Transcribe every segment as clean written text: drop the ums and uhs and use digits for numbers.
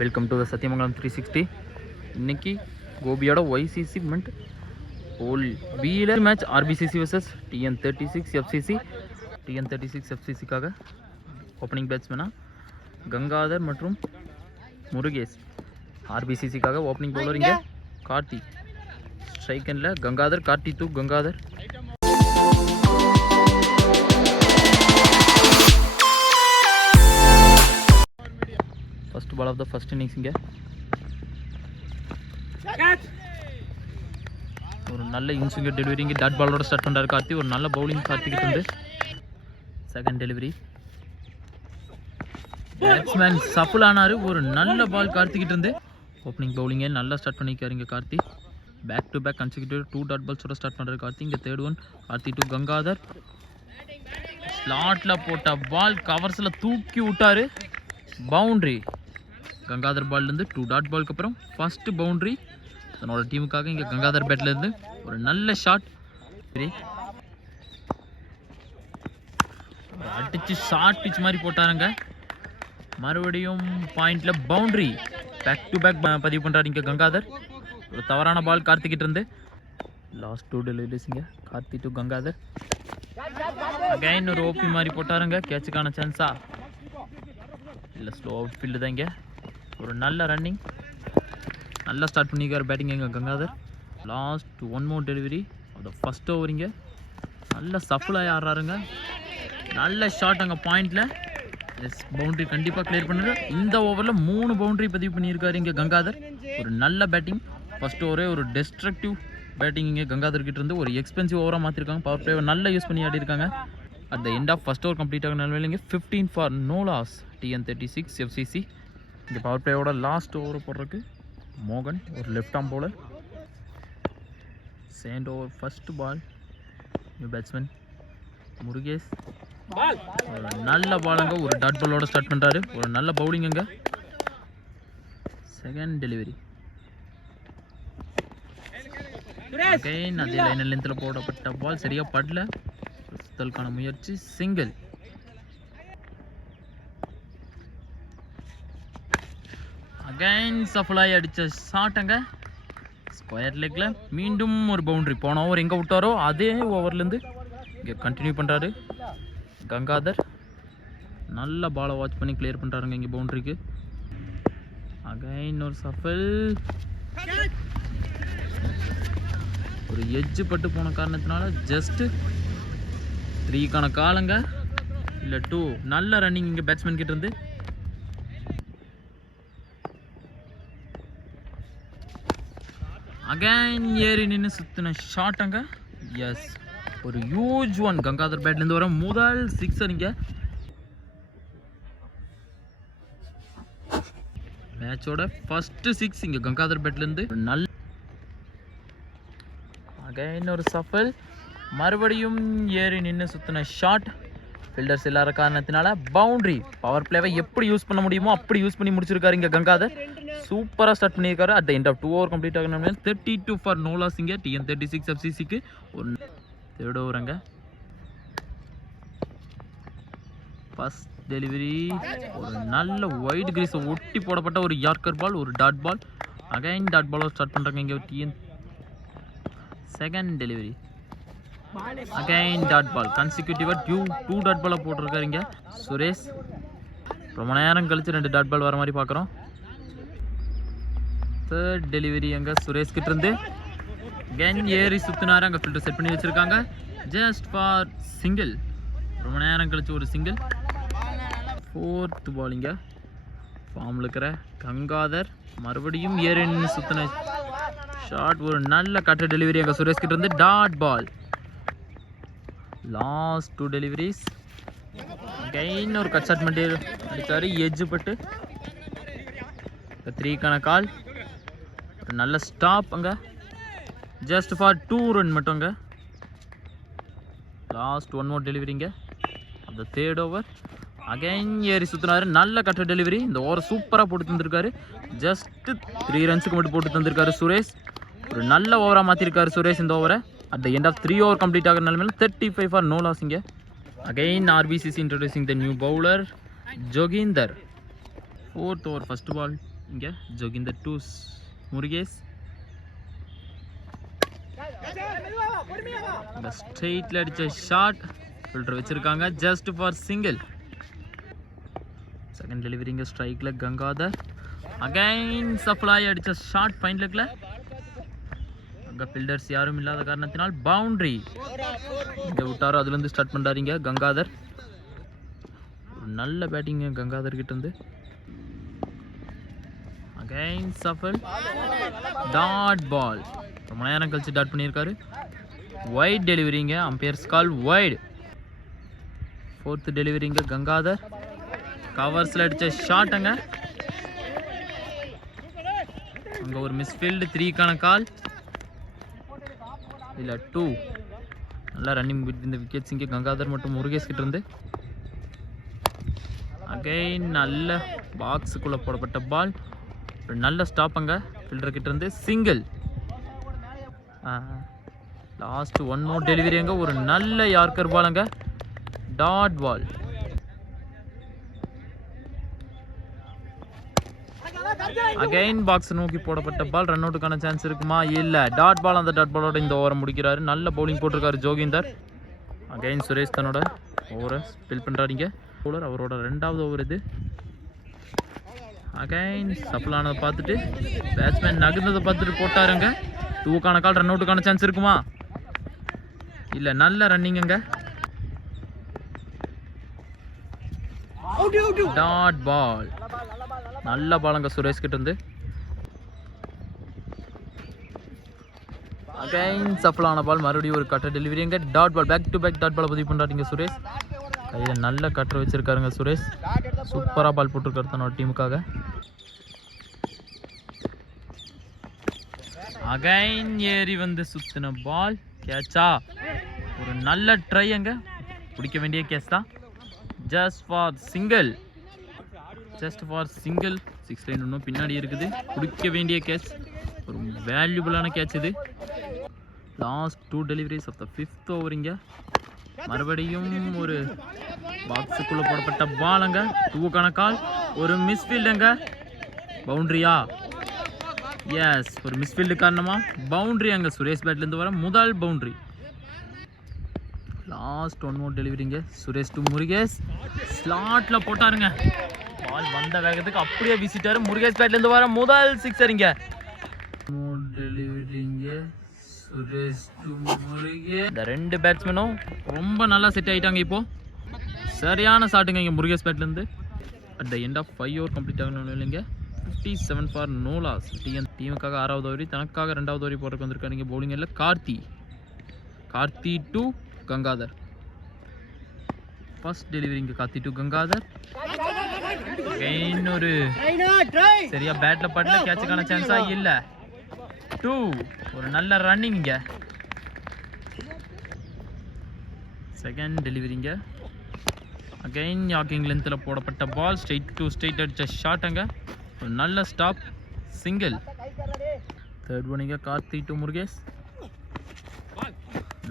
Welcome to the Sathyamangalam 360. இன்னைக்கு கோபியோட YCC mint hole பியில் match RBCC vs TN36 FCC. TN36 FCCக்காக ஓப்பனிங் பேட்ஸ்மேனாக கங்காதர் மற்றும் முருகேஷ். ஆர்பிசிசிக்காக ஓப்பனிங் பவுலர் இங்கே கார்த்தி. ஸ்ட்ரைக்கனில் Gangadhar, Karthi to Gangadhar. First ball of the first innings. இங்கே ஒரு நல்ல இன்ஸ்விங்கர் டெலிவரி இங்கே டாட் பாலோட ஸ்டார்ட் பண்ணுறாரு கார்த்தி. ஒரு நல்ல பவுலிங் கார்த்திக்கிட்டு வந்து செகண்ட் டெலிவரி பேட்ஸ்மேன் சஃபுல் ஆனார். ஒரு நல்ல பால் கார்த்திக்கிட்டு இருந்து ஓப்பனிங் பவுலிங்கே நல்லா ஸ்டார்ட் பண்ணிக்காரு இங்கே Karthi. Back to back consecutive 2 dot பால்ஸோட ஸ்டார்ட் பண்ணுறாரு கார்த்தி. இங்கே third one Karthi to Gangadhar. ஸ்லாட்டில் போட்ட பால் கவர்ஸில் தூக்கி விட்டார். பவுண்ட்ரி. கங்காதர் பால்லேருந்து 2 டாட் பாலுக்கு அப்புறம் ஃபர்ஸ்ட் பவுண்ட்ரி தன்னோட டீமுக்காக. இங்கே கங்காதர் பேட்லேருந்து ஒரு நல்ல ஷாட் அடிச்சு ஷார்ட் பிச் மாதிரி போட்டாருங்க. மறுபடியும் பாயிண்ட்ல பவுண்ட்ரி. பேக் டு பேக் பதிவு பண்ணுறாரு இங்கே கங்காதர். ஒரு தவறான பால் கார்த்திக்கிட்டு இருந்து லாஸ்ட் 2 டெலிவரிஸ் இங்கே கார்த்தி டு கங்காதர். அகைன் ஒரு ஓபி மாதிரி போட்டாருங்க. கேட்சுக்கான சான்ஸா இல்லை, ஸ்லோ அவுட் ஃபீல்டு தான். இங்கே ஒரு நல்ல ரன்னிங், நல்லா ஸ்டார்ட் பண்ணிக்கார் பேட்டிங் எங்க கங்காதர். லாஸ்ட் 1 more டெலிவரி அந்த ஃபர்ஸ்ட் ஓவர். இங்கே நல்ல சஃபுலாக ஆடுறாருங்க. நல்ல ஷாட் அங்கே பாயிண்டில். எஸ், பவுண்ட்ரி கண்டிப்பாக கிளியர் பண்ணுறாரு. இந்த ஓவரில் 3 பவுண்ட்ரி பதிவு பண்ணியிருக்காரு இங்கே கங்காதர். ஒரு நல்ல பேட்டிங். ஃபர்ஸ்ட் ஓவரே ஒரு டெஸ்ட்ரக்டிவ் பேட்டிங் இங்கே கங்காதர் கிட்ட இருந்து. ஒரு எக்ஸ்பென்சிவ் ஓவராக மாற்றிருக்காங்க. பவர் பிளேவை நல்லா யூஸ் பண்ணி ஆடி இருக்காங்க. At the end of first over complete ஆகிற நிலைமையில 15 for no loss TN36 FCC. இந்த பவர் பிளேயோட லாஸ்ட் ஓவர் போடுறதுக்கு மோகன் ஒரு left arm bowler. Second over first ball new batsman Murugesh. ஒரு நல்ல பாலுங்க, ஒரு டாட் பாலோட ஸ்டார்ட் பண்ணுறாரு. ஒரு நல்ல பவுலிங்குங்க. செகண்ட் டெலிவரி அகைன் அதே லைன் லென்த்தில் போடப்பட்ட பால் சரியாக படல. சுத்தலுக்கான முயற்சி சிங்கிள். அகைன் சஃபுலாய் அடித்த ஷாட்டுங்க ஸ்கொயர் லெக்கில். மீண்டும் ஒரு பவுண்ட்ரி. போன ஓவர் எங்கே விட்டாரோ அதே ஓவர்லேருந்து இங்கே கண்டினியூ பண்ணுறாரு கங்காதர். நல்ல பாலை வாட்ச் பண்ணி கிளியர் பண்ணுறாருங்க இங்கே பவுண்ட்ரிக்கு. அகைன் ஒரு சஃபல். ஒரு எட்ஜு பட்டு போன காரணத்தினால ஜஸ்ட்டு 3க்கான காலங்க இல்லை 2. நல்ல ரன்னிங் இங்கே பேட்ஸ்மேன் கிட்ட இருந்து. அகைன் ஏறி நின்று சுத்தின ஷாட்டுங்க. எஸ், ஒரு ஹியூஜ் ஒன் கங்காதர் பேட்லேருந்து வர முதல் 6 இங்கே மேட்சோட ஃபர்ஸ்ட் 6 இங்கே கங்காதர் பேட்லேருந்து. நல்ல அகைன் ஒரு சஃபல். மறுபடியும் ஏறி நின்று சுத்தின ஷாட். ஃபீல்டர்ஸ் இல்லாத காரணத்தினால பவுண்ட்ரி. பவர் பிளேவை எப்படி யூஸ் பண்ண முடியுமோ அப்படி யூஸ் பண்ணி முடிச்சிருக்காரு இங்கே கங்காதர். சூப்பராக ஸ்டார்ட் பண்ணியிருக்காரு. At the end of 2 over complete ஆகணும். 32 for no loss இங்கே TN36 FCCக்கு. ஒரு தேர்ட் ஓவருங்க. ஃபர்ஸ்ட் டெலிவரி ஒரு நல்ல ஒயிட் கிரீஸை ஒட்டி போடப்பட்ட ஒரு யார்க்கர் பால், ஒரு டாட் பால். அகைன் டாட் பாலோட ஸ்டார்ட் பண்ணுறாங்க இங்கே TN. Second delivery again dot ball. கன்சிக்யூட்டிவாக 2 டாட் பாலாக போட்டிருக்காரு இங்கே சுரேஷ். ரொம்ப நேரம் கழிச்சு 2 டாட் பால் வர மாதிரி பார்க்குறோம். தேர்ட் டெலிவரி அங்கே சுரேஷ் கிட்ட இருந்து அகைன் ஏறி சுற்றினாரு. அங்கே ஃபில்டர் செட் பண்ணி வச்சுருக்காங்க ஜஸ்ட் ஃபார் சிங்கிள். ரொம்ப நேரம் கழிச்சு ஒரு சிங்கிள். ஃபோர்த் பால் இங்கே ஃபார்மில் இருக்கிற கங்காதர். மறுபடியும் ஏறி சுற்றின ஷாட். ஒரு நல்ல கட்ட டெலிவரி அங்கே சுரேஷ் கிட்ட இருந்து dot ball. Last 2 deliveries again ஒரு கட் ஷாட் மட்டும் அடித்தார் எட்ஜு பட்டு. 3க்கான கால். ஒரு நல்ல ஸ்டாப் அங்கே ஜஸ்ட் ஃபார் 2 ரன் மட்டும். அங்கே லாஸ்ட் 1 more டெலிவரிங்க அந்த தேர்ட் ஓவர். அகைன் ஏறி சுற்றினாரு. நல்ல கட்ட டெலிவரி. இந்த ஓவரை சூப்பராக போட்டு தந்திருக்காரு. ஜஸ்ட்டு 3 ரன்ஸுக்கு மட்டும் போட்டு தந்திருக்காரு சுரேஷ். ஒரு நல்ல ஓவராக மாற்றிருக்காரு சுரேஷ் இந்த ஓவரை. At the end of 3 over complete ஆகிற நிலைமையில் 35 for no loss இங்கே. Again RBCC introducing the new bowler Joginder. 4th over first ball இங்கே ஜோகிந்தர் டு முருகேஷ். ஸ்ட்ரெயிட்ல அடிச்ச ஷாட் ஃபில்டர் வச்சிருக்காங்க just for single. Second delivery இங்கே ஸ்ட்ரைக்ல கங்காதர். அகைன் சப்ளாய் அடிச்ச ஷாட் ஃபைன் லெக்ல. அங்கே fielders யாரும் இல்லாத காரணத்தினால் பவுண்டரி. இங்கே விட்டாரோ அதுலேருந்து ஸ்டார்ட் பண்ணுறாருங்க கங்காதர். ஒரு நல்ல பேட்டிங் கங்காதர் கிட்ட இருந்து. அகைன் சஃபல் டாட் பால். ரொம்ப நேரம் கழிச்சு டாட் பண்ணியிருக்காரு. வைட் டெலிவரிங்க, அம்பையர்ஸ் கால் வைட். ஃபோர்த் டெலிவரிங்க கங்காதர். கவர்ஸில் அடித்த ஷாட்டுங்க. அங்கே ஒரு மிஸ்ஃபீல்டு 3க்கான கால். இல்லை 2. நல்லா ரன்னிங் இந்த விக்கெட்ஸ் இங்கே கங்காதர் மற்றும் முருகேஷ் கிட்ட இருந்து. அகைன் நல்ல பாக்ஸுக்குள்ளே போடப்பட்ட பால். ஒரு நல்ல ஸ்டாப் அங்கே ஃபீல்டர் கிட்ட இருந்து சிங்கிள். லாஸ்ட் ஒன் மோர் டெலிவரி அங்கே ஒரு நல்ல யார்க்கர் பால் அங்கே டாட் பால். அகைன் பாக்ஸ் நோக்கி போடப்பட்ட பால். ரன் அவுட்டுக்கான சான்ஸ் இருக்குமா? இல்லை. Dot ball. அந்த டாட் பாலோட இந்த ஓவரை முடிக்கிறாரு. நல்ல பவுலிங் போட்டிருக்காரு ஜோகிந்தர். அகைன் சுரேஷ் தன்னோட ஓவரை ஸ்பில் பண்ணுறாருங்க. பவுலர் அவரோட 2வது ஓவர் இது. அகைன் சஃபலானதை பார்த்துட்டு பேட்ஸ்மேன் நகர்ந்ததை பார்த்துட்டு போட்டாருங்க. 2க்கான கால். ரன் அவுட்டுக்கான சான்ஸ் இருக்குமா? இல்லை. நல்ல ரன்னிங்க. Dot ball. நல்ல பாலங்க சுரேஷ் கிட்ட இருந்து. அகைன் சஃபலான பால். மறுபடியும் ஒரு கட்டர் டெலிவரி அங்கே dot ball. Back to back dot ball பதிவு பண்ணுறாருங்க சுரேஷ். கையில் நல்ல கட்டர் வச்சிருக்காருங்க சுரேஷ். சூப்பராக பால் போட்டிருக்காரு தன்னோட டீமுக்காக. அகைன் ஏறி வந்து சுத்தின பால் கேட்சா. ஒரு நல்ல ட்ரை அங்கே. பிடிக்க வேண்டிய கேட்ச் தான். Just for single. 6 லைன் இன்னும் பின்னாடி இருக்குது. பிடிக்க வேண்டிய கேட்ச். ஒரு வேல்யூபிளான கேட்ச் இது. Last 2 deliveries of the 5th ஓவரிங்க. மறுபடியும் ஒரு பாக்ஸுக்குள்ளே போடப்பட்ட பால் அங்கே 2க்கான கால். ஒரு மிஸ்ஃபீல்டுங்க. பவுண்ட்ரியா? எஸ். ஒரு மிஸ்ஃபீல்டு காரணமாக பவுண்ட்ரி அங்கே சுரேஷ் பேட்லேருந்து வர முதல் பவுண்ட்ரி. லாஸ்ட் 1 மோர் டெலிவரிங்க சுரேஷ் டு முருகேஷ். ஸ்லாட்டில் போட்டாருங்க. பால் வந்த வேகத்துக்கு அப்படியே வீசிட்டாரு. முருகேஷ் பேட்லேருந்து வர முதல் 6 இந்த 2 பேட்ஸ்மேனும் ரொம்ப நல்லா செட் ஆகிட்டாங்க. இப்போ சரியான ஷாட்டுங்க இங்கே முருகேஷ் பேட்லேருந்து. At the end of 5 over complete ஆகணும் இல்லைங்க. 57 ஃபார் நோ லாஸ். டீமுக்காக 6வது ஓவரி, தனக்காக 2வது ஓவரி போடுறதுக்கு வந்திருக்காரு இங்கே பவுலிங் இல்லை. Karthi to Gangadhar. First delivery இங்கே கார்த்தி டு கங்காதர். ஒரு சரியா பேட்ல படல. கேட்சுக்கான சான்ஸா? இல்லை. 2. ஒரு நல்ல ரன்னிங் இங்கே. செகண்ட் டெலிவரிங்க. அகைன் யாக்கிங் லென்த்தில் போடப்பட்ட பால். ஸ்ட்ரெயிட் அடித்த ஷாட் அங்கே. ஒரு நல்ல ஸ்டாப் சிங்கிள். தேர்ட் ஒனிங்க கார்த்தி டு முருகேஷ்.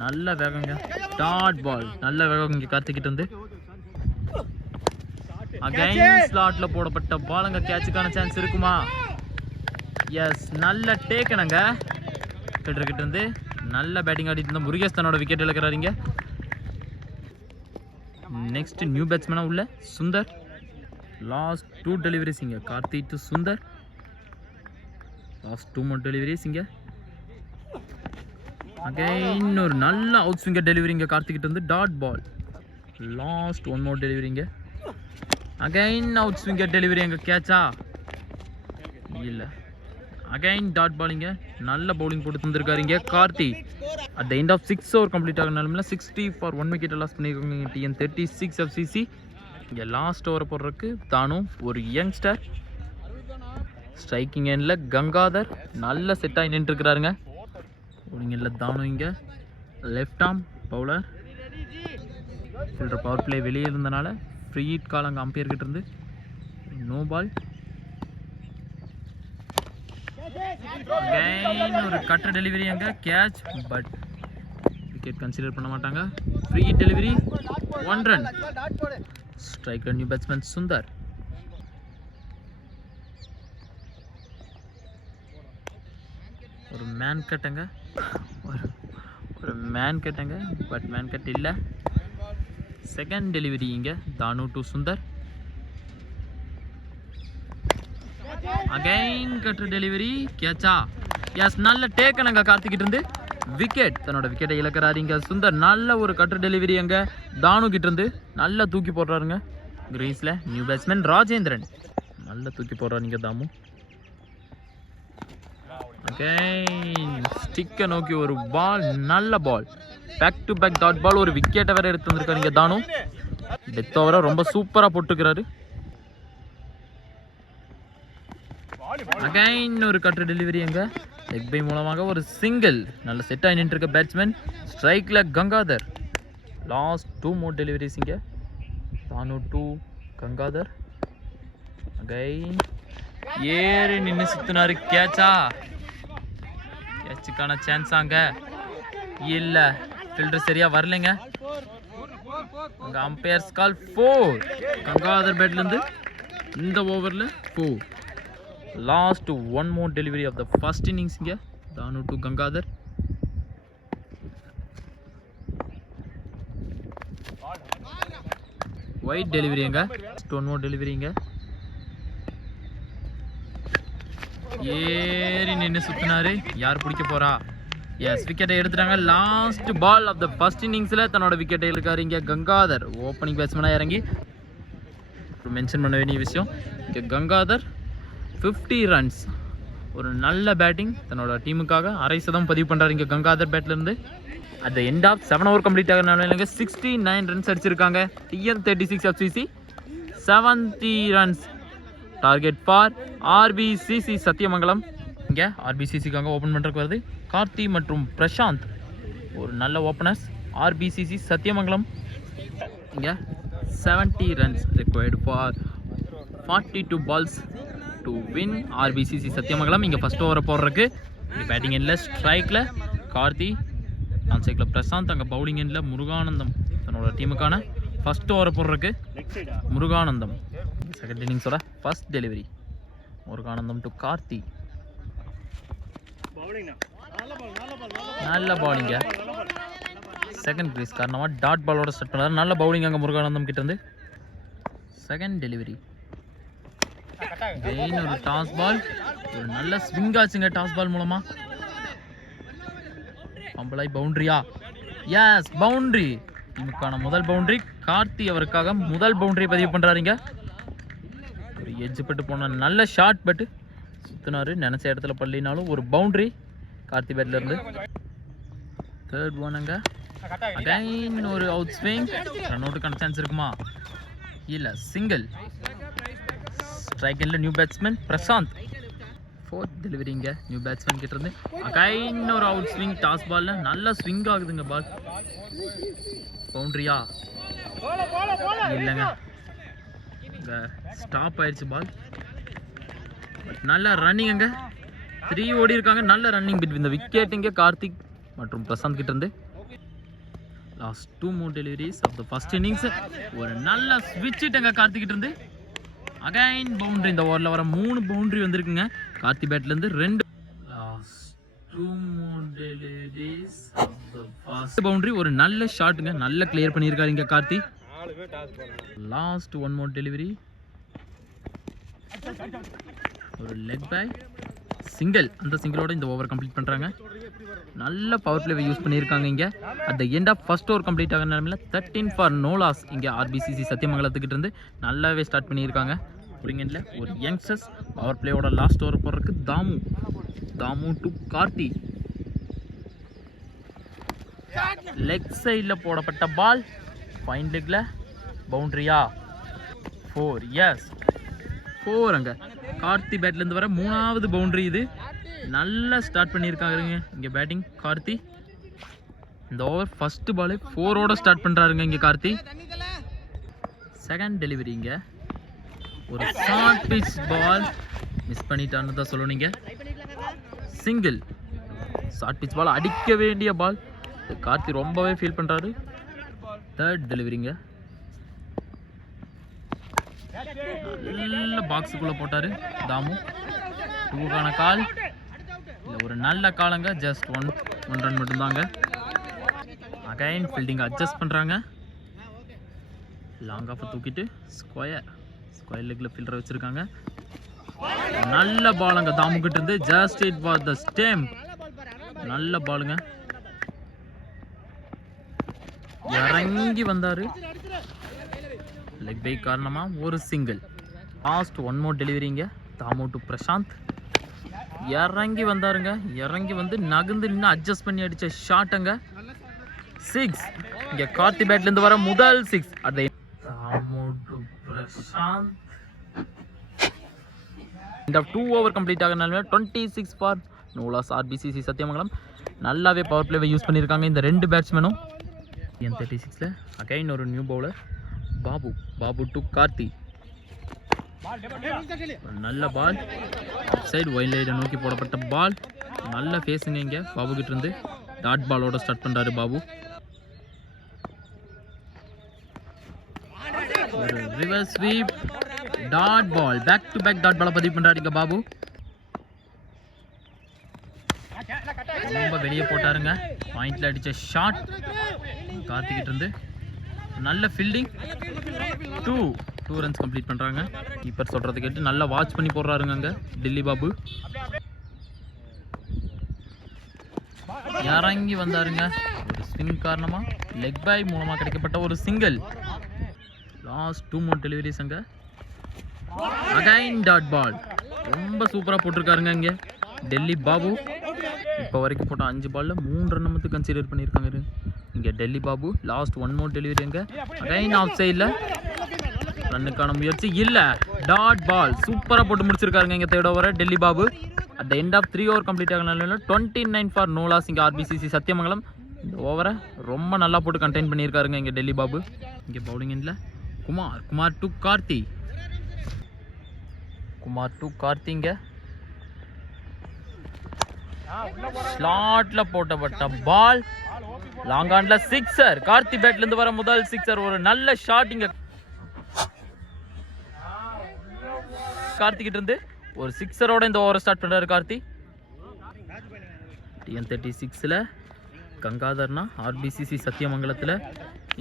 நல்ல வேகங்க டாட் பால். நல்ல வேகம் இங்கே கார்த்திக்கிட்ட இருந்து. அகைன் ஸ்லாட்ல போடப்பட்ட பால் அங்கே கேட்சுக்கான சான்ஸ் இருக்குமா? எஸ். நல்ல டேக்கனுங்க ஃபீல்டர் கிட்ட இருந்து. நல்ல பேட்டிங் ஆடிட்டு இருந்த முருகேஷ் தன்னோட விக்கெட் இழக்கிறாருங்க. நெக்ஸ்ட் நியூ பேட்ஸ்மேனா உள்ள சுந்தர். லாஸ்ட் 2 டெலிவரிஸ் இங்கே Karthi to Sundar. Last 2 more deliveries இங்கே. அகைன் ஒரு நல்ல அவுட் ஸ்விங்கர் டெலிவரி இங்கே கார்த்திக்கிட்ட இருந்து டாட் பால். லாஸ்ட் 1 மோர் டெலிவரிங்க. அகைன் அவுட் ஸ்விங்கர் டெலிவரி அங்கே கேட்சா? இல்லை. அகைன் டாட் பாலிங்க. நல்ல பவுலிங் போட்டு தந்துருக்காருங்க Karthi. At the end of 6 over complete ஆகினாலுமே 60 ஃபார் 1 விக்கெட் லாஸ் பண்ணியிருக்காங்க TN 36 FCC. இங்கே லாஸ்ட் ஓவரை போடுறதுக்கு தானும் ஒரு யங்ஸ்டர். ஸ்ட்ரைக்கிங் எண்டில் கங்காதர் நல்ல செட் ஆகி நின்றுருக்கிறாருங்க. bowling எண்டில் தானும் இங்கே left arm bowler. Fielder power play வெளியே இருந்தனால ஃப்ரீ ஹிட் கால் அங்கே அம்பையர் கிட்ட இருந்து. No ball. ஒரு கட்டர் டெலிவரி அங்கே கேட்ச். பட் விக்கெட் கன்சிடர் பண்ண மாட்டாங்க. Free hit delivery 1 run. Striker new batsman Sundar. Man கட்டுங்க, ஒரு மேன் கட்டுங்க, பட் மேன் கட் இல்லை. செகண்ட் டெலிவரி இங்கே Thanu to Sundar. Again cut delivery கேட்சா. எஸ், நல்ல டேக்கனுங்க கார்த்திகிட்ட இருந்து. விக்கெட், தன்னோட விக்கெட்டை இழக்கிறாரு இங்கே சுந்தர். நல்ல ஒரு கட்டு டெலிவரி அங்கே தானு கிட்ட இருந்து. நல்லா தூக்கி போடுறாருங்க கிரீஸில். நியூ பேட்ஸ்மேன் ராஜேந்திரன் நல்லா தூக்கி போடுறாரு இங்கே தாமு. அகைன் ஸ்டிக்கை நோக்கி ஒரு பால், நல்ல ball, back to back dot ball. ஒரு விக்கெட்டை வேற எடுத்து வந்திருக்காரு இங்கே தானு. டெத் ஓவரை ரொம்ப சூப்பராக போட்டுக்கிறாரு. அகைன் ஒரு கட்டு டெலிவரி எங்க லெக் பை மூலமாக ஒரு சிங்கிள். நல்ல செட் ஆகி நின்று இருக்க பேட்ஸ்மேன். ஸ்ட்ரைக்ல கங்காதர். லாஸ்ட் 2 more டெலிவரிஸ் இங்க தானு டு கங்காதர். அகைன் ஏறி நின்று சுத்தினாரு. கேட்சா? கேட்சுக்கான சான்ஸ் அங்க இல்ல. ஃபில்டர் சரியா வரலைங்க. அங்க அம்பையர்ஸ் கால் 4. கங்காதர் பேட்ல இருந்து இந்த ஓவர்ல 4. Last 1 more delivery of the first innings here. Danu to Gangadhar. Wide delivery inga. 1 more delivery inga. ஏறி நின்று சுத்தினாரு. யார் பிடிக்க போறா? எஸ், விக்கெட்டை எடுத்துட்டாங்க. Last ball of the first இன்னிங்ஸில் தன்னோட விக்கெட்டை எடுக்காரு இங்கே கங்காதர். ஓப்பனிங் பேட்ஸ்மேனாக இறங்கி மென்ஷன் பண்ண வேண்டிய விஷயம் இங்கே கங்காதர் 50 runs. ஒரு நல்ல பேட்டிங் தன்னோட டீமுக்காக. 1/2 சதம் பதிவு பண்ணுறாரு இங்கே கங்காதர் பேட்லேருந்து. At the end of 7 over complete ஆகிறனால 69 runs அடிச்சிருக்காங்க. TN36 FCC 70 runs. Target for RBCC Sathyamangalam. இங்கே RBCCக்காக ஓப்பன் பண்ணுறதுக்கு வருது கார்த்தி மற்றும் பிரசாந்த். ஒரு நல்ல ஓப்பனர்ஸ் RBCC சத்தியமங்கலம். இங்கே 70 runs required for 42 balls to win RBCC Sathyamangalam. இங்கே ஃபர்ஸ்ட் ஓவரை போடுறதுக்கு பேட்டிங் எண்டில் ஸ்ட்ரைக்கில் கார்த்தி, நான் சைக்கில் பிரசாந்த், அங்கே பவுலிங் எண்டில் முருகானந்தம். தன்னோட டீமுக்கான ஃபர்ஸ்ட் ஓவரை போடுறதுக்கு முருகானந்தம். செகண்ட் இன்னிங்ஸோட first delivery Muruganandam to Karthi. நல்ல பவுலிங்க. செகண்ட் கிரீஸ் காரணமாக டாட் பாலோட ஸ்டார்ட் பண்ணார். நல்ல பவுலிங் அங்கே முருகானந்தம் கிட்ட இருந்து. செகண்ட் டெலிவரி ஒரு டாஸ் பால். ஒரு நல்ல ஸ்விங் ஆச்சுங்க டாஸ் பால் மூலமா. பம்பலாய் பவுண்டரியா? S, boundary. டீமுக்கான முதல் பவுண்டரி. கார்த்தி அவருக்காக முதல் பவுண்டரி பதிவு பண்றாருங்க. ஒரு எட்ஜ் பட்டு போன நல்ல ஷாட், பட்டு சுத்தினாரு. நினைச்ச இடத்துல பள்ளினாலும் ஒரு பவுண்டரி கார்த்தி பேட்ல இருந்து. தேர்ட் ஒன்னுங்க. அகைன் ஒரு அவுட் ஸ்விங். ரன் அவுட்டுக்கான சான்ஸ் இருக்குமா? இல்ல, சிங்கிள். ஸ்ட்ரைக் எண்டில் நியூ பேட்ஸ்மேன் பிரசாந்த். ஃபோர்த் டெலிவரிங்க நியூ பேட்ஸ்மேன் கிட்ட இருந்து. அகைன் ஒரு அவுட் ஸ்விங் டாஸ் பால்ல. நல்ல ஸ்விங் ஆகுதுங்க பால். பவுண்டரியா? இல்லைங்க, ஸ்டாப் ஆயிடுச்சு பால். பட் நல்ல ரன்னிங் அங்கே 3 ஓடி இருக்காங்க. நல்ல ரன்னிங் பிட்வீன் இந்த விக்கெட் இங்கே கார்த்திக் மற்றும் பிரசாந்த் கிட்ட இருந்து. Last 2 more deliveries of the first innings. ஒரு நல்ல ஸ்விட்ச் இட்டங்க கார்த்திக் கிட்ட இருந்து. Again boundary. இந்த ஓவரில் வர 3 பவுண்டரி வந்திருக்குங்க கார்த்தி பேட்லேருந்து. 2 லாஸ்ட் 2 more deliveries of the first boundary. ஒரு நல்ல ஷாட்டுங்க, நல்ல கிளியர் பண்ணியிருக்காரு இங்கே கார்த்தி. Last 1 more delivery. ஒரு லெக் பை சிங்கிள். அந்த சிங்கிளோட இந்த ஓவர் கம்ப்ளீட் பண்ணுறாங்க. நல்ல பவர் பிளேவை யூஸ் பண்ணியிருக்காங்க இங்கே. At the end of first over complete ஆகிற நிலமையில் 13 for no loss. இங்கே RBCC சத்தியமங்கலத்துக்கிட்ட இருந்து நல்லாவே ஸ்டார்ட் பண்ணியிருக்காங்க. புரிங்கல ஒரு யங்ஸ்டர்ஸ் பவர் பிளேயோட லாஸ்ட் ஓவர் போடுறதுக்கு தாமு டு கார்த்தி. லெக் சைடில் போடப்பட்ட பால். ஃபைன் லெக்ல பவுண்டரியா? 4. எஸ், 4 அங்கே கார்த்தி பேட்லேருந்து வர 3வது பவுண்டரி இது. நல்லா ஸ்டார்ட் பண்ணியிருக்காருங்க இங்கே பேட்டிங் கார்த்தி. இந்த ஓவர் ஃபர்ஸ்ட் பால் 4ஓட ஸ்டார்ட் பண்ணுறாருங்க இங்கே கார்த்தி. செகண்ட் டெலிவரி இங்கே ஒரு ஷார்ட் பிச் பால். மிஸ் பண்ணிட்டான்னு தான் சொல்லணுங்க. சிங்கிள். ஷார்ட் பிச் பால் அடிக்க வேண்டிய பால். கார்த்தி ரொம்பவே ஃபீல் பண்ணுறாரு. தேர்ட் டெலிவரிங்க நல்ல பாக்ஸுக்குள்ளே போட்டார் தாமு. 2க்கான கால். இல்லை ஒரு நல்ல காலங்க. ஜஸ்ட் ஒன் ரன் மட்டும்தாங்க. அகைன் ஃபீல்டிங் அட்ஜஸ்ட் பண்ணுறாங்க. லாங் ஆஃப் தூக்கிட்டு ஸ்கொயர் லெக்கில் ஃபீல்டர் வச்சுருக்காங்க. நல்ல பாலுங்க தாமுக்கிட்டு இருந்து. Just it was the stem. நல்ல பாலுங்க. இறங்கி வந்தார். லெக் பை காரணமாக ஒரு சிங்கிள். லாஸ்ட் ஒன் மோர் டெலிவரிங்க. தாமு டு பிரசாந்த். இறங்கி வந்தாருங்க. இறங்கி வந்து நகர்ந்து நின்று அட்ஜஸ்ட் பண்ணி அடித்த ஷாட்டுங்க. 6. இங்கே கார்த்தி பேட்லேருந்து வர முதல் 6. அதை தாமு டு பிரசாந்த். இந்த 2 ஓவர் கம்ப்ளீட் ஆகிறனால 26 for no loss. RPCC Sathyamangalam நல்லாவே பவர் பிளேவை யூஸ் பண்ணியிருக்காங்க இந்த 2 பேட்ஸ்மேனும். 36ல அகைன் ஒரு new bowler Babu to Karthi. நல்ல பால். சைடு வைல்ட் லைனை நோக்கி போடப்பட்ட பால். நல்ல ஃபேஸுங்க இங்கே பாபு கிட்ட இருந்து. டாட் பாலோட ஸ்டார்ட் பண்ணுறாரு பாபு. ஒரு reverse sweep. Dot ball. Back to back dot பாலை பதிவு பண்ணுறாரு இங்கே பாபு. ரொம்ப வெளியே போட்டாருங்க. பாயிண்ட்ல அடித்த ஷாட் கார்த்திகிட்ட இருந்து. நல்ல ஃபீல்டிங். 2 ரன்ஸ் கம்ப்ளீட் பண்ணுறாங்க. கீப்பர் சொல்கிறத கேட்டு நல்லா வாட்ச் பண்ணி போடுறாருங்க அங்கே டெல்லி பாபு. இறங்கி வந்தாருங்க. ஒரு ஸ்விங் காரணமாக லெக் பை மூலமாக கிடைக்கப்பட்ட ஒரு சிங்கிள். லாஸ்ட் 2 மோர் டெலிவரிஸ் அங்கே. Again dot ball. ரொம்ப சூப்பராக போட்டிருக்காருங்க இங்கே டெல்லி பாபு. இப்போ வரைக்கும் போட்ட 5 பாலில் 3 ரன் மட்டும் கன்சிடர் பண்ணியிருக்காங்க இங்கே டெல்லி பாபு. லாஸ்ட் 1 மோர் டெலிவரி அங்கே. அகைன் ஆஃப் சைடில் ரன்னுக்கான முயற்சி இல்லை. டாட் பால் சூப்பராக போட்டு முடிச்சிருக்காருங்க இங்கே 3rd over Delhi Babu. At the end of 3 over complete ஆகனால 29 ஃபார் நோ லாஸ் இங்கே ஆர்பிசிசி சத்தியமங்கலம். இந்த ஓவரை ரொம்ப நல்லா போட்டு கண்டெயின் பண்ணியிருக்காருங்க இங்கே டெல்லி பாபு. இங்கே பவுலிங் எண்டில் குமார் டு கார்த்திங்க. ஸ்லாட்ல போட்டப்பட்ட பால். லாங் ஆன்ல 6. கார்த்தி பேட்ல இருந்து வர முதல் 6. ஒரு நல்ல ஷாட் இங்க கார்த்தி கிட்ட இருந்து. ஒரு 6 இந்த ஓவர் ஸ்டார்ட் பண்றாரு கார்த்தி. TN36ல கங்காதர்னா ஆர்பிசிசி சத்தியமங்கலத்தில்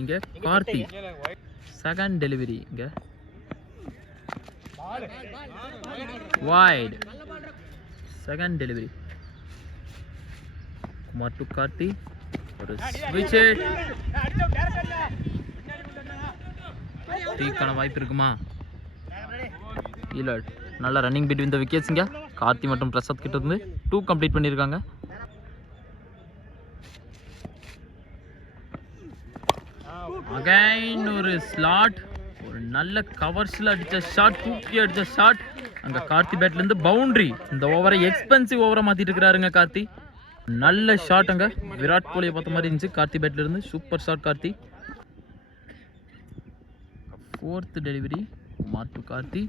இங்க கார்த்தி. செகண்ட் டெலிவரி இங்க wide. Second delivery Kumar to Karthi. ஒரு ஸ்விட்ச் ஹிட். டீக்கான வாய்ப்பு இருக்குமா? இல்லை. நல்ல ரன்னிங் பிட்வீன் த விக்கெட்ஸுங்க கார்த்தி மற்றும் பிரசாத் கிட்ட இருந்து. 2 கம்ப்ளீட் பண்ணியிருக்காங்க. அகைன் ஒரு ஸ்லாட். ஒரு நல்ல கவர்ஸில் அடித்த ஷாட். தூக்கி அடித்த ஷாட் அங்கே கார்த்தி பேட்லேருந்து பவுண்ட்ரி. இந்த ஓவரை எக்ஸ்பென்சிவ் ஓவரை மாற்றிட்டு இருக்கிறாருங்க கார்த்தி. நல்ல ஷாட் அங்கே விராட் கோலியை பார்த்த மாதிரி இருந்துச்சு கார்த்தி பேட்லேருந்து. Super shot Karthi. 4th delivery Kumar to Karthi.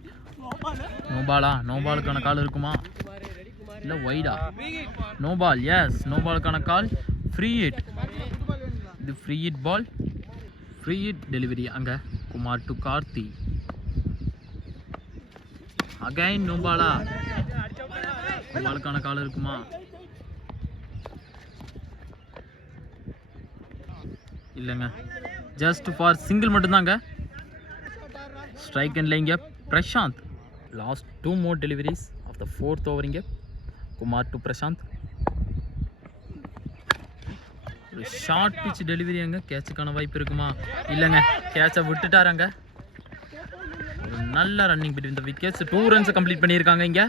No பாலுக்கான கால் இருக்குமா? இல்லை வைடா? No ball. எஸ், நோ பாலுக்கான கால். Free hit. இது free hit ball. Free hit delivery அங்கே Kumar to Karthi. Again no பாலா? நோ பாலுக்கான கால் இருக்குமா? இல்லைங்க. ஜஸ்ட் ஃபார் சிங்கிள் மட்டும்தாங்க. ஸ்ட்ரைக் அண்ட் லைங்க Prasanth. Last 2 more deliveries of the 4th over இங்கே குமார் டு பிரசாந்த். ஒரு ஷார்ட் பிச் டெலிவரி அங்கே. கேட்சுக்கான வாய்ப்பு இருக்குமா? இல்லைங்க. கேட்சை விட்டுட்டாராங்க. ஒரு நல்ல running between the wickets. 2 runs complete பண்ணியிருக்காங்க இங்கே.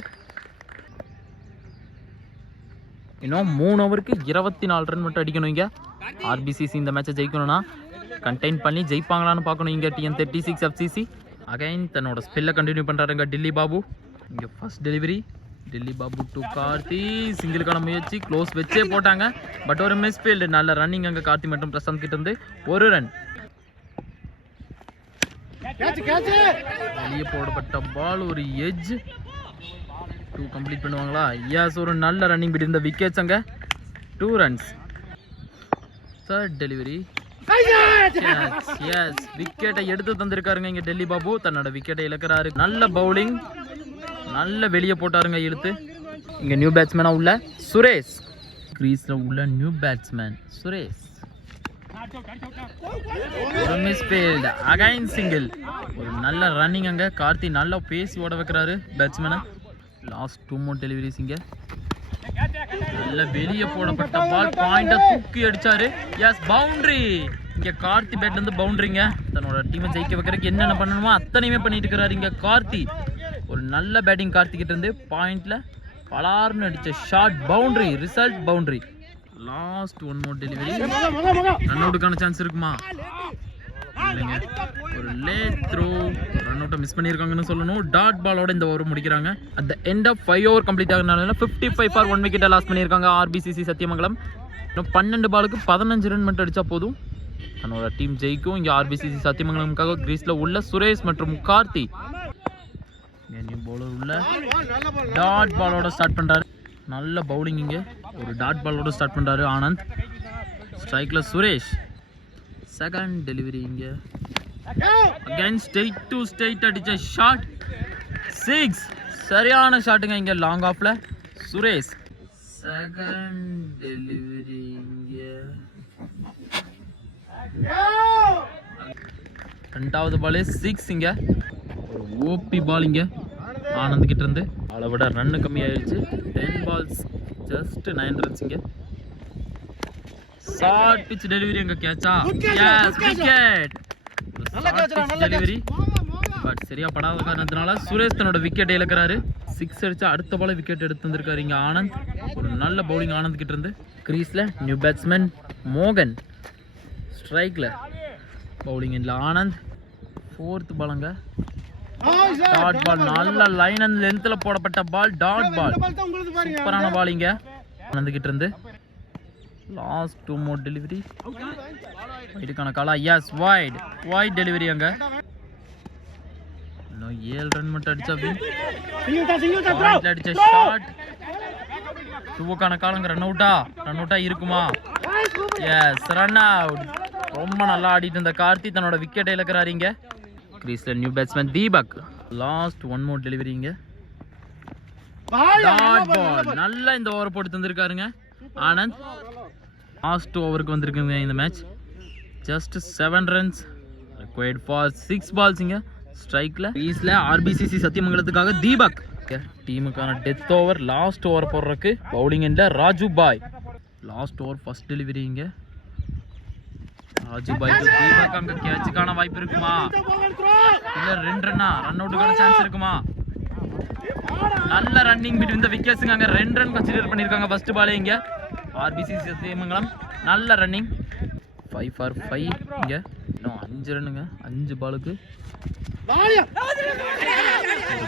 இன்னும் 3 ஓவருக்கு 24 ரன் மட்டும் அடிக்கணும் இங்கே. ஆர்பிசிசி இந்த மேட்சை ஜெயிக்கணும்னா கண்டெயின் பண்ணி ஜெயிப்பாங்களான்னு பார்க்கணும் இங்கே TN36 FCC. அகைன் தன்னோட ஸ்பெல்லை கண்டினியூ பண்ணுறாருங்க டெல்லி பாபு. இங்கே first delivery Delhi Babu to Karthi. சிங்கிளுக்கான முயற்சி க்ளோஸ் வச்சே போட்டாங்க. பட் ஒரு மிஸ்ஃபீல்டு. நல்ல ரன்னிங் அங்கே கார்த்தி மற்றும் பிரசாந்த் கிட்ட இருந்து. 1 ரன். வெளியே போடப்பட்ட பால். ஒரு எட்ஜ். 2 கம்ப்ளீட் பண்ணுவாங்களா? எஸ், ஒரு நல்ல ரன்னிங் பிட் இந்த விக்கெட்ஸ் அங்கே. 2 ரன்ஸ். 3rd delivery. எஸ், விக்கெட்டை எடுத்து தந்திருக்காருங்க இங்கே டெல்லி பாபு. தன்னோட விக்கெட்டை இழக்கிறாரு. நல்ல பவுலிங். நல்ல வெளியே போட்டாருங்க இழுத்து. இங்கே நியூ பேட்ஸ்மேனாக உள்ள சுரேஷ். கிரீஸில் உள்ள நியூ பேட்ஸ்மேன் சுரேஷ். ஒரு மிஸ்ஃபீல்ட் அகைன் சிங்கிள். ஒரு நல்ல ரன்னிங் அங்கே. கார்த்தி நல்லா பேசி ஓட வைக்கிறாரு பேட்ஸ்மேனை. லாஸ்ட் 2 more டெலிவரிஸ் இங்கே. நல்ல வெளியே போடப்பட்ட பால் பாயிண்ட்டை தூக்கி அடிச்சாரு. S boundary. இங்கே கார்த்தி பேட்லேருந்து பவுண்டரிங்க. தன்னோட டீமை ஜெயிக்க வைக்கிறதுக்கு என்னென்ன பண்ணணுமோ அத்தனையுமே பண்ணிட்டு இருக்கிறாரு இங்கே கார்த்தி. ஒரு நல்ல பேட்டிங் கார்த்திகிட்ட இருந்து பாயிண்ட்ல பலார்னு அடிச்ச short boundary. Result boundary. Last 1 more delivery. Run அவுட்டுக்கான சான்ஸ் இருக்குமா? இல்லைங்க. ஒரு லேட் த்ரோ. ரன் அவுட்டை மிஸ் பண்ணியிருக்காங்கன்னு சொல்லணும். டாட் பாலோட இந்த ஓவர் முடிக்கிறாங்க. At the end of 5 over complete ஆகுறதுனால 55 for 1 wicket லாஸ் பண்ணியிருக்காங்க ஆர்பிசிசி சத்தியமங்கலம். இன்னும் 12 பாலுக்கு 15 ரன் மட்டும் அடிச்சா போதும். தன்னோட டீம் ஜெயிக்கும். இங்கே ஆர்பிசிசி சத்தியமங்கலமுக்காக கிரீஸில் உள்ள சுரேஷ் மற்றும் கார்த்தி. நியூ பவுலர் உள்ள டாட் பாலோட ஸ்டார்ட் பண்ணுறாரு. நல்ல பவுலிங் இங்கே. ஒரு டாட் பாலோட ஸ்டார்ட் பண்ணுறாரு ஆனந்த். ஸ்ட்ரைக்கில் சுரேஷ். செகண்ட் டெலிவரி இங்கே. அகைன் ஸ்ட்ரெயிட் டு ஸ்ட்ரெயிட் அடித்த ஷாட் 6. சரியான ஷாட்டுங்க இங்கே லாங் ஆஃப்ல சுரேஷ். செகண்ட் டெலிவரி இங்கே. ரெண்டாவது பால் 6 இங்க. ஒரு ஓபி பால் இங்க ஆனந்த் கிட்ட இருந்து. பாலை விட ரன்னு கம்மியாயிருச்சு. 10 balls ஜஸ்ட் 9 runs இங்க. ஷார்ட் பிச் டெலிவரி அங்க கேட்சா. Yes wicket. Short pitch delivery but சரியா படாத காரணத்தினால சுரேஷ் தன்னோட விக்கெட் இழக்கிறாரு. 6 அடிச்சா அடுத்த பால் விக்கெட் எடுத்து வந்திருக்காரு இங்க ஆனந்த். ஒரு நல்ல பவுலிங் ஆனந்த் கிட்ட இருந்து. கிரீஸ்ல நியூ பேட்ஸ்மேன் மோகன். ஸ்ட்ரைக்ல பவுலிங் இல்லை ஆனந்த். 4th பால் டாட் பால். நல்ல லைன் அண்ட் லென்த்ல போடப்பட்ட பால். டாட் பால். சூப்பரான பால் இங்க ஆனந்த் கிட்ட இருந்து. Last 2 more delivery. வைடுக்கான காலா. Yes wide. வைட் டெலிவரி அங்க. இன்னும் 7 ரன் மட்டும் அடிச்சா அடிச்ச ஷாட். டூவுக்கான காலங்க. ரன் அவுட்டா இருக்குமா? Yes run out. ரொம்ப நல்லா ஆடிட்டு இருந்த கார்த்தி தன்னோட விக்கெட்டை இழக்கிறாரு இங்க. கிரீஸ்ல new batsman Deepak. Last 1 more delivery இங்க. Dot ball. நல்லா இந்த ஓவர் போட்டு தந்திருக்காருங்க ஆனந்த். லாஸ்ட் ஓவருக்கு வந்திருக்குங்க இந்த match. Just 7 runs required for 6 balls இங்க. ஸ்ட்ரைக்ல கிரீஸ்ல ஆர்பிசிசி சத்தியமங்கலத்துக்காக தீபக். டீமுக்கான டெத் ஓவர். லாஸ்ட் ஓவர் போடுறதுக்கு பவுலிங் எண்ட்ல Raju Bhai. Last over first delivery இங்க. ராஜு பாய் தீபக் அங்க கேட்சுக்கான வாய்ப்பு இருக்குமா? இல்ல 2 ரன்னா ரன் அவுட்டுக்கான சான்ஸ் இருக்குமா? நல்ல ரன்னிங் பிட்வீன் தி விக்கெட்ஸ்ங்க. அங்க 2 ரன் கன்சிடர் பண்ணிருக்காங்க ஃபர்ஸ்ட் பாலே இங்க ஆர்பிசிசி சத்தியமங்கலம். நல்ல ரன்னிங். 5 for 5 இங்க. இன்னும் 5 ரன்னுங்க 5 பாலுக்கு.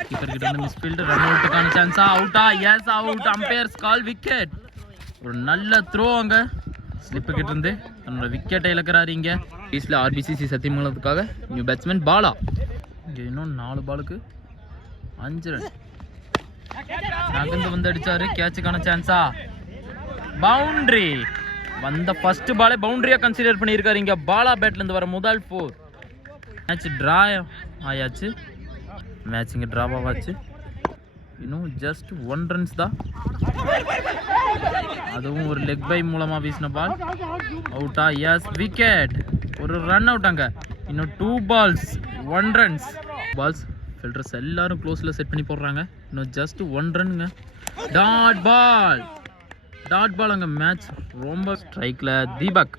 கீப்பர் கிட்ட இருந்து மிஸ்ஃபீல்ட். ரன் அவுட்டுக்கான சான்ஸா? அவுட்டா? Yes out. Umpire's call wicket. ஒரு நல்ல த்ரோ அங்க ஸ்லிப்பு கிட்ட இருந்து தன்னோட விக்கெட்டை இழக்கிறாரு இங்க. ஈஸ்ட்ல ஆர்பிசிசி சத்தியமங்கலத்துக்காக நியூ பேட்ஸ்மேன் பாலா. இங்க இன்னும் 4 பாலுக்கு 5 ரன். நகர்ந்து வந்து அடிச்சாரு. கேட்சுக்கான சான்ஸா? பவுண்டரி. வந்த ஃபர்ஸ்ட் பாலே பவுண்டரியா கன்சிடர் பண்ணியிருக்காரு இங்க பாலா பேட்ல இருந்து வர முதல் 4. மேட்ச் டிரா ஆயாச்சு. மேட்ச் இங்க டிராவாச்சு. இன்னும் ஜஸ்ட் 1 runs தான். அதுவும் ஒரு லெக் பை மூலமா வீசின பால். அவுட்டா? Yes wicket. ஒரு ரன் அவுட் அங்க. இன்னும் 2 balls 1 runs. பால்ஸ் ஃபில்டர்ஸ் எல்லாரும் க்ளோஸ்ல செட் பண்ணி போடுறாங்க. இன்னும் ஜஸ்ட் 1 runங்க. Dot ball. டாட் பால் அங்க. மேட்ச் ரொம்ப. ஸ்ட்ரைக்ல தீபக்.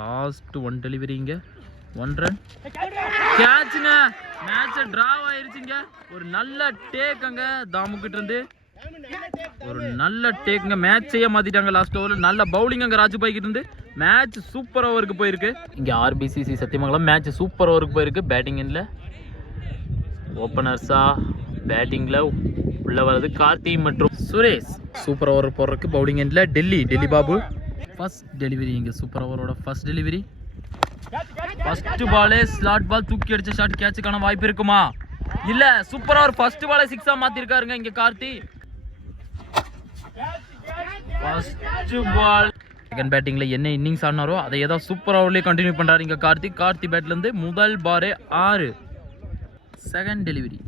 லாஸ்ட் 1 டெலிவரி இங்க. 1 run. கேட்ச்ங்க. மேட்ச் டிராவ் ஆயிருச்சுங்க. ஒரு நல்ல டேக் அங்க தாமு கிட்ட இருந்து. ஒரு நல்ல டேக்குங்க. மேட்சையே மாத்திட்டாங்க லாஸ்ட் ஓவர்ல. நல்ல பவுலிங் அங்க ராஜு பாய் கிட்ட இருந்து. மேட்ச் சூப்பர் ஓவருக்கு போயிருக்கு இங்க ஆர்பிசிசி சத்தியமங்கலம். மேட்ச் சூப்பர் ஓவருக்கு போயிருக்கு. பேட்டிங் எண்ட்ல ஓப்பனர்ஸா பேட்டிங்ல உள்ள வர்றது கார்த்தி மற்றும் சுரேஷ். சூப்பர் ஓவர் போடுறதுக்கு பவுலிங் எண்ட்ல டெல்லி பாபு. ஃபர்ஸ்ட் டெலிவரி இங்க. சூப்பர் ஓவரோட ஃபர்ஸ்ட் டெலிவரி. ஃபர்ஸ்ட் பாலே ஸ்லாட் பால் தூக்கி அடிச்ச ஷாட். கேட்சுக்கான வாய்ப்பு இருக்குமா? இல்ல. சூப்பர் ஓவர் ஃபர்ஸ்ட் பாலே 6-ஆ மாத்திருக்காருங்க இங்க கார்த்தி. ஃபர்ஸ்ட் பால் செகண்ட் பேட்டிங்ல என்ன இன்னிங்ஸ் ஆனாரோ அதை ஏதோ சூப்பர் ஓவர்லயே கண்டினியூ பண்றாரு இங்க கார்த்தி பேட்ல இருந்து. முதல் பாரே 6. Second delivery.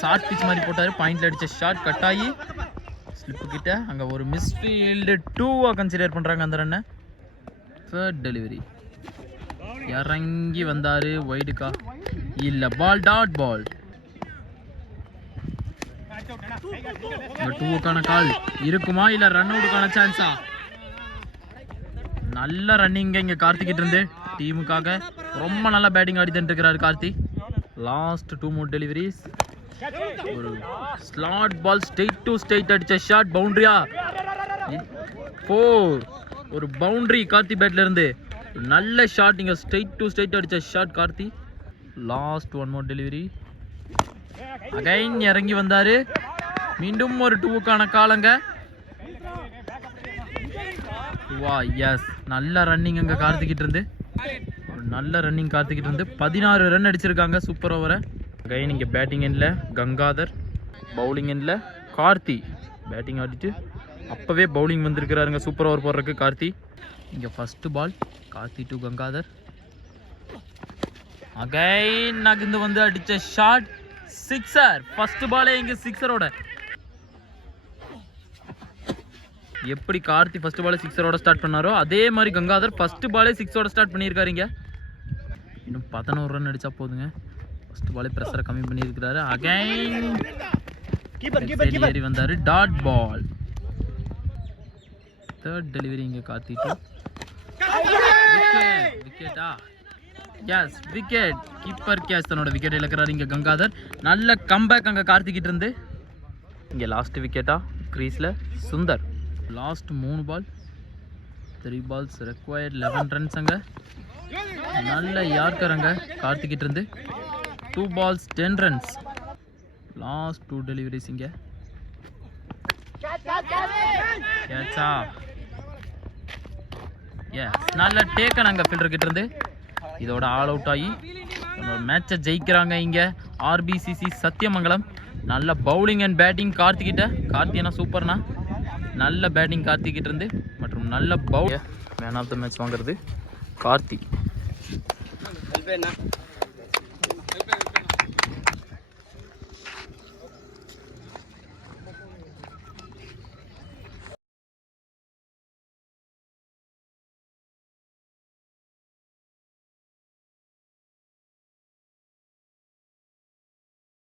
ஷார்ட் பிச் மாதிரி போட்டாரு, பாயிண்ட்ல அடிச்ச ஷாட் கட் ஆகி ஸ்லிப்பு கிட்ட அங்க ஒரு மிஸ்ஃபீல்டு 2-ஆ கன்சிடர் பண்றாங்க அந்த ரன்னை. தேர்ட் டெலிவரி இறங்கி வந்தாரு, வைடுக்கா இல்ல பால், டாட் பால். 2க்கான கால் இருக்குமா இல்ல ரன் அவுட்டுக்கான சான்ஸா? நல்ல ரன்னிங் இங்க கார்த்திகிட்ட இருந்து டீமுக்காக ரொம்ப நல்லா பேட்டிங் ஆடி தந்துட்டு இருக்காரு கார்த்தி. Last 2 more deliveries. ஒரு slot ball straight to straight அடிச்ச ஷாட் பவுண்டரியா? 4. ஒரு பவுண்டரி கார்த்தி பேட்ல இருந்து. நல்ல ஷாட் இங்க ஸ்ட்ரெயிட் டு ஸ்ட்ரெயிட் அடிச்ச shot Karthi. Last 1 more delivery. Again இறங்கி வந்தாரு, மீண்டும் ஒரு 2க்கான காலங்க. வா எஸ், நல்ல ரன்னிங் அங்க கார்த்திகிட்ட இருந்து. நல்ல ரன்னிங் கார்த்திகிட்ட இருந்து 16 ரன் அடிச்சிருக்காங்க சூப்பர் ஓவரை. அகைன் இங்கே பேட்டிங் எண்டில் கங்காதர், பவுலிங் எண்டில் கார்த்தி. பேட்டிங் ஆடிட்டு அப்போவே பவுலிங் வந்திருக்கிறாருங்க சூப்பர் ஓவர் போடுறதுக்கு கார்த்தி. இங்கே first ball Karthi to Gangadhar. Again நகர்ந்து வந்து அடித்த ஷாட் சிக்ஸர். ஃபஸ்ட்டு பாலே இங்கே சிக்ஸரோட. எப்படி கார்த்தி ஃபஸ்ட்டு பாலே சிக்ஸரோட ஸ்டார்ட் பண்ணாரோ அதே மாதிரி கங்காதர் ஃபஸ்ட்டு பாலே சிக்ஸோட ஸ்டார்ட் பண்ணியிருக்காருங்க. இன்னும் 11 ரன் அடித்தா போதுங்க. ஃபஸ்ட்டு பாலே ப்ரெஷரை கம்மி பண்ணியிருக்கிறாரு. அகைன் ஏறி வந்தார், டாட் பால். தேர்ட் டெலிவரி இங்கே கார்த்திட்டு விக்கெட்டா? Yes wicket. கீப்பர் கேட்ச் தன்னோட விக்கெட் இழக்கிறாரு இங்கே கங்காதர். நல்ல கம்பேக் அங்கே கார்த்திகிட்ட இருந்து. இங்கே லாஸ்ட் விக்கெட்டா க்ரீஸில் Sundar. Last 3 ball 3 balls required 11 runs அங்கே. நல்ல யார்கர் அங்கே கார்த்திகிட்ட இருந்து. 2 balls 10 runs. லாஸ்ட் 2 டெலிவரிஸ் இங்கே. கேட்சா? எஸ், நல்ல டேக்கன் அங்கே ஃபீல்டர் கிட்ட இருந்து. இதோட ஆல் அவுட் ஆகி மேட்சை ஜெயிக்கிறாங்க இங்கே ஆர்பிசிசி சத்தியமங்கலம். நல்ல பவுலிங் அண்ட் பேட்டிங் கார்த்திகிட்ட. கார்த்தினா சூப்பர்னா, நல்ல பேட்டிங் கார்த்திகிட்ட இருந்து மற்றும் நல்ல மேன் ஆஃப் த மேட்ச் வாங்குறது கார்த்தி.